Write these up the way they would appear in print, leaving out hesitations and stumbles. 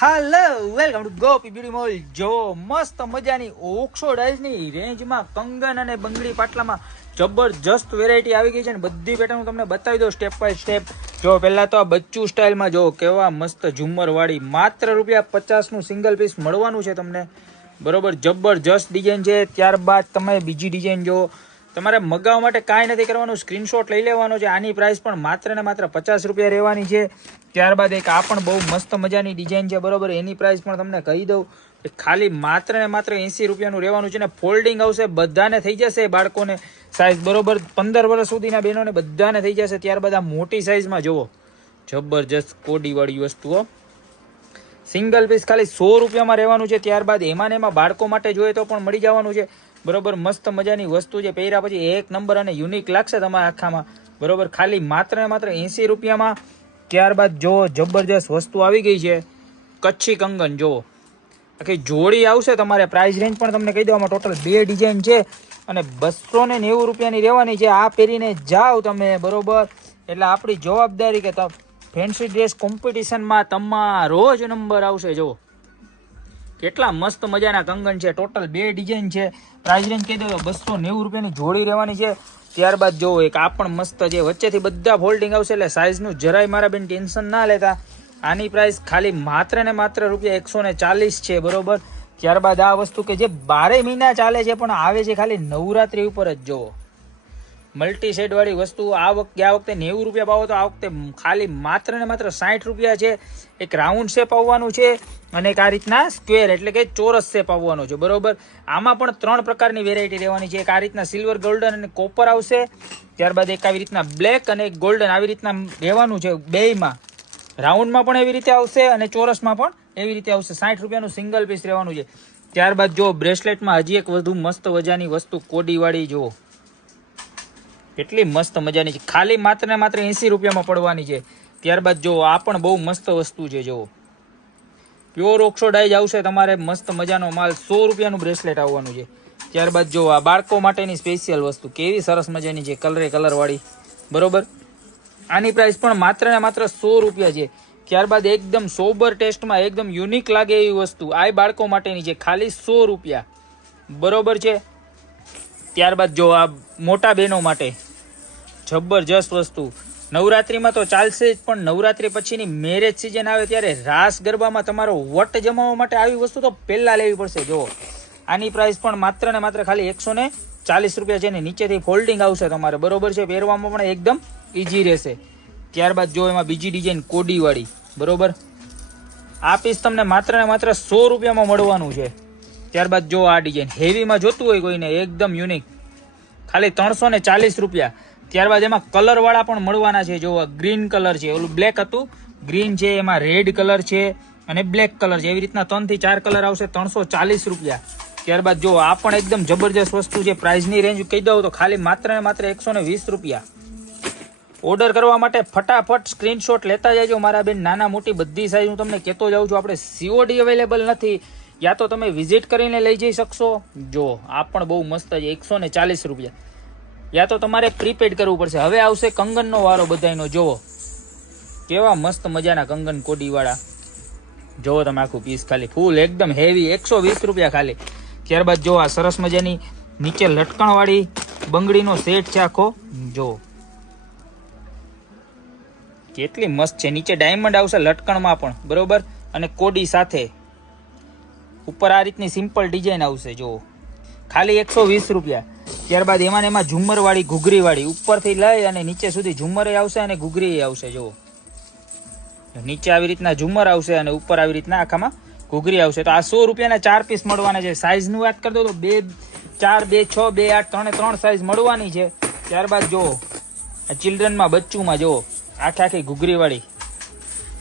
Hello welcome to Gopi beauty mall. જો મસ્ત મજાની ઓક્સોડાઇઝની રેન્જમાં કંગન અને બંગડી પાટલામાં જબરજસ્ત વેરાયટી આવી ગઈ છે ને બધી પેટર્ન હું તમને બતાવી દઉં સ્ટેપ બાય સ્ટેપ। જો પહેલા તો આ બચ્ચું સ્ટાઇલમાં જો કેવા મસ્ત ઝુમ્મરવાળી માત્ર ₹50નું સિંગલ પીસ મળવાનું છે તમને, બરોબર જબરજસ્ત ડિઝાઇન છે। ત્યારબાદ તમે બીજી ડિઝાઇન જો તમારે મગાવવા માટે કાંઈ નથી કરવાનું, સ્ક્રીનશોટ લઈ લેવાનો છે। આની પ્રાઇસ પણ માત્ર ને માત્ર ₹50 રહેવાની છે। ત્યારબાદ એક આ પણ બહુ મસ્ત મજાની ડિઝાઇન છે, બરોબર એની પ્રાઇસ પણ તમને કહી દઉં ખાલી માત્ર ને માત્ર ₹80 રહેવાનું છે ને ફોલ્ડિંગ આવશે, બધાને થઈ જશે બાળકોને સાઇઝ, બરોબર 15 વર્ષ સુધીના બહેનોને બધાને થઈ જશે। ત્યારબાદ આ મોટી સાઇઝમાં જુઓ જબરજસ્ત કોડીવાળી વસ્તુઓ સિંગલ પીસ ખાલી ₹100 રહેવાનું છે। ત્યારબાદ એમાં ને એમાં બાળકો માટે જોઈએ તો પણ મળી જવાનું છે, બરોબર મસ્ત મજાની વસ્તુ છે, પહેર્યા પછી એક નંબર અને યુનિક લાગશે તમારા આખામાં, બરોબર ખાલી માત્ર ને માત્ર ₹80। ત્યારબાદ જો જબરજસ્ત વસ્તુ આવી ગઈ છે કચ્છી કંગન, જો આખી જોડી આવશે તમારે। પ્રાઇસ રેન્જ પણ તમને કહી દઉં, આમાં ટોટલ 2 ડિઝાઇન છે અને ₹290 રહેવાની છે। આ પહેરીને જાઓ તમે, બરોબર એટલે આપણી જવાબદારી કે ફેન્સી ડ્રેસ કોમ્પિટિશનમાં તમારો જ નંબર આવશે। જો કેટલા મસ્ત મજાના કંગન છે, ટોટલ 2 ડિઝાઇન છે। પ્રાઇસ રેન્જ કહી દો ₹290ની જોડી રહેવાની છે। ત્યારબાદ જો એક આ પણ મસ્ત છે, વચ્ચેથી બધા ફોલ્ડિંગ આવશે એટલે સાઇઝનું જરાય મારા બેન ટેન્શન ના લેતા। આની પ્રાઇસ ખાલી માત્ર ને માત્ર ₹140 છે, બરોબર। ત્યારબાદ આ વસ્તુ કે જે 12 મહિના ચાલે છે પણ આવે છે ખાલી નવરાત્રી ઉપર જ, જુઓ મલ્ટી શેડ વાળી વસ્તુ। આ વખતે ₹90 પાવો તો આ વખતે ખાલી માત્ર ને માત્ર ₹60 છે। એક રાઉન્ડ શેપ આવવાનું છે અને એક આ રીતના સ્ક્વેર એટલે કે ચોરસ શેપ આવવાનો છે, બરોબર। આમાં પણ 3 પ્રકારની વેરાયટી રહેવાની છે, એક આ રીતના સિલ્વર ગોલ્ડન અને કોપર આવશે। ત્યારબાદ એક આવી રીતના બ્લેક અને એક ગોલ્ડન આવી રીતના રહેવાનું છે, બેયમાં રાઉન્ડમાં પણ એવી રીતે આવશે અને ચોરસમાં પણ એવી રીતે આવશે। ₹60નું સિંગલ પીસ રહેવાનું છે। ત્યારબાદ જો બ્રેસલેટમાં હજી એક વધુ મસ્ત મજાની વસ્તુ કોડીવાળી, જુઓ કેટલી મસ્ત મજાની છે, ખાલી માત્ર ને માત્ર ₹80 પડવાની છે। ત્યારબાદ જો આ પણ બહુ મસ્ત વસ્તુ છે, જો પ્યોર ઓક્સોડાઇઝ આવશે તમારે, મસ્ત મજાનો માલ ₹100નું બ્રેસલેટ આવવાનું છે। ત્યારબાદ જો આ બાળકો માટેની સ્પેશિયલ વસ્તુ કેવી સરસ મજાની છે, કલર વાળી, બરોબર આની પ્રાઇસ પણ માત્ર ને માત્ર ₹100 છે। ત્યારબાદ એકદમ સોબર ટેસ્ટમાં એકદમ યુનિક લાગે એવી વસ્તુ આ બાળકો માટેની છે, ખાલી ₹100, બરોબર છે। ત્યારબાદ જો આ મોટા બહેનો માટે જબરજસ્ત વસ્તુ, નવરાત્રીમાં તો ચાલશે જ પણ નવરાત્રી પછીની મેરેજ સિઝન આવે ત્યારે રાસ ગરબામાં તમારો વટ જમાવવા માટે આવી વસ્તુ તો પહેલા લેવી પડશે। જો આની પ્રાઇસ પણ માત્ર ને માત્ર ખાલી ₹140 છે ને નીચેથી ફોલ્ડિંગ આવશે તમારે, બરોબર છે પહેરવામાં પણ એકદમ ઈઝી રહેશે। ત્યારબાદ જો એમાં બીજી ડિઝાઇન કોડીવાળી, બરોબર આ પીસ તમને માત્ર ને માત્ર ₹100 મળવાનું છે। ત્યારબાદ જો આ ડિઝાઇન હેવીમાં જોતું હોય કોઈને એકદમ યુનિક, ખાલી ₹340। ત્યારબાદ એમાં કલર વાળા પણ મળવાના છે, જો ગ્રીન કલર છે, ઓલું બ્લેક હતું ગ્રીન છે, એમાં રેડ કલર છે અને બ્લેક કલર છે, એવી રીતના 3 થી 4 કલર આવશે, ₹340। ત્યારબાદ જો આ પણ એકદમ જબરજસ્ત વસ્તુ છે, પ્રાઇસની રેન્જ કહી દઉં તો ખાલી માત્ર ને માત્ર ₹120। ઓર્ડર કરવા માટે ફટાફટ સ્ક્રીનશોટ લેતા જજો મારા બેન, નાના મોટી બધી સાઈઝ હું તમને કહેતો જાઉં છું। આપણે COD અવેલેબલ નથી, યા તો તમે વિઝિટ કરીને લઈ જઈ શકશો। જો આ પણ બહુ મસ્ત છે, ₹140, યા તો તમારે પ્રીપેડ કરવું પડશે। હવે આવશે કંગનનો વારો બધાનો, જોવો કેવા મસ્ત મજાના કંગન કોડીવાળા, જોવો તમે આખું પીસ ખાલી ફૂલ એકદમ હેવી ₹120 ખાલી। ત્યારબાદ જો આ સરસ મજાની નીચે લટકણવાળી બંગડીનો સેટ છે આખો, જો કેટલી મસ્ત છે, નીચે ડાયમંડ આવશે લટકણમાં પણ, બરોબર અને કોડી સાથે ઉપર આ રીતની સિમ્પલ ડિઝાઇન આવશે, જો ખાલી ₹120। ત્યારબાદ એમાં ઝુમ્મરવાળી ઘૂઘરીવાળી ઉપરથી લઈ અને નીચે સુધી ઝુમ્મરે આવશે અને ઘૂઘરી આવશે, જો નીચે આવી રીતના ઝુમ્મર આવશે અને ઉપર આવી રીતના આખામાં ઘૂઘરી આવશે। તો આ ₹100ના 4 પીસ મળવાના છે। સાઇઝનું વાત કરી દો તો 2, 4, 2, 6, 2, 8 3 સાઇઝ મળવાની છે। ત્યારબાદ જો આ ચિલ્ડ્રનમાં બચ્ચુમાં જો આખી ઘૂઘરીવાળી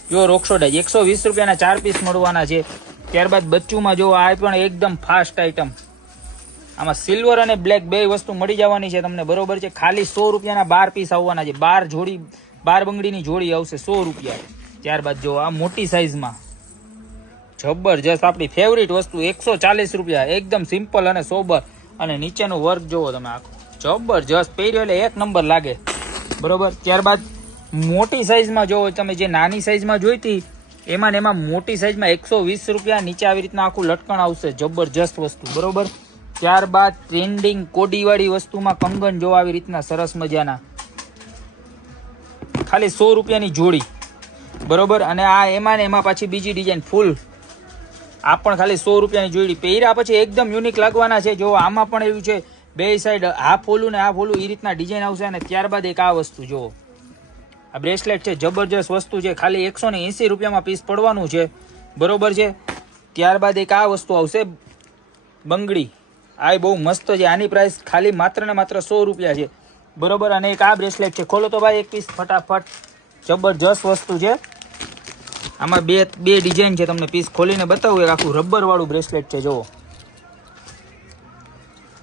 પ્યોર ઓક્સોડાઇઝ ₹120ના 4 પીસ મળવાના છે। ત્યારબાદ બચ્ચુમાં જો આ પણ એકદમ ફાસ્ટ આઈટમ, આમાં સિલ્વર અને બ્લેક બે વસ્તુ મળી જવાની છે તમને, બરોબર છે ખાલી ₹100ના 12 પીસ આવવાના છે, 12 બંગડીની જોડી આવશે ₹100। ત્યારબાદ જો આ મોટી સાઈઝમાં જબરજસ્ત આપણી ફેવરિટ વસ્તુ ₹140, એકદમ સિમ્પલ અને સોબર અને નીચેનું વર્ક જોવો તમે આખું જબરજસ્ત, પહેર્યો એટલે એક નંબર લાગે, બરોબર। ત્યારબાદ મોટી સાઈઝમાં જો તમે જે નાની સાઈઝમાં જોઈતી એમાં ને એમાં મોટી સાઈઝમાં 120 રૂપિયા. નીચે આવી રીતના આખું લટકણ આવશે, જબરજસ્ત વસ્તુ. બરોબર. ત્યારબાદ ટ્રેન્ડિંગ કોડીવાળી વસ્તુમાં કંગન જો આવી રીતના સરસ મજાના, ખાલી 100 રૂપિયાની જોડી. બરોબર. અને આ એમાં ને એમાં પાછી બીજી ડિઝાઇન ફૂલ, આ પણ ખાલી 100 રૂપિયાની જોડી. પહેર્યા પછી એકદમ યુનિક લાગવાના છે. જો આમાં પણ એવું છે, બે સાઈડ હાફ ફોલું ને હાફ ફોલું એ રીતના ડિઝાઇન આવશે. અને ત્યારબાદ એક આ વસ્તુ જો, આ બ્રેસલેટ છે, જબરજસ્ત વસ્તુ છે. ખાલી 180 રૂપિયામાં પીસ પડવાનું છે. બરોબર છે. ત્યારબાદ એક આ વસ્તુ આવશે બંગડી, આ બહુ મસ્ત છે. આની પ્રાઇસ ખાલી માત્ર ને માત્ર 100 રૂપિયા છે. બરોબર. અને એક આ બ્રેસલેટ છે, ખોલો તો ભાઈ એક પીસ ફટાફટ. જબરજસ્ત વસ્તુ છે. આમાં બે ડિઝાઇન છે, તમને પીસ ખોલીને બતાવું. એક આખું રબર વાળું બ્રેસલેટ છે, જુઓ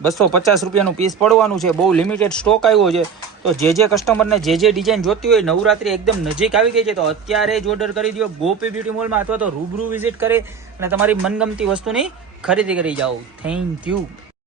250 રૂપિયાનું પીસ પડવાનું છે. બહુ લિમિટેડ સ્ટોક આવ્યો છે. તો જે કસ્ટમરને જે ડિઝાઇન જોતી હોય, નવરાત્રી એકદમ નજીક આવી ગઈ છે, તો અત્યારે જ ઓર્ડર કરી દો ગોપી બ્યુટી મોલમાં, અથવા તો રૂબરૂ વિઝિટ કરી અને તમારી મનગમતી વસ્તુની ખરીદી કરી જાઓ. Thank you.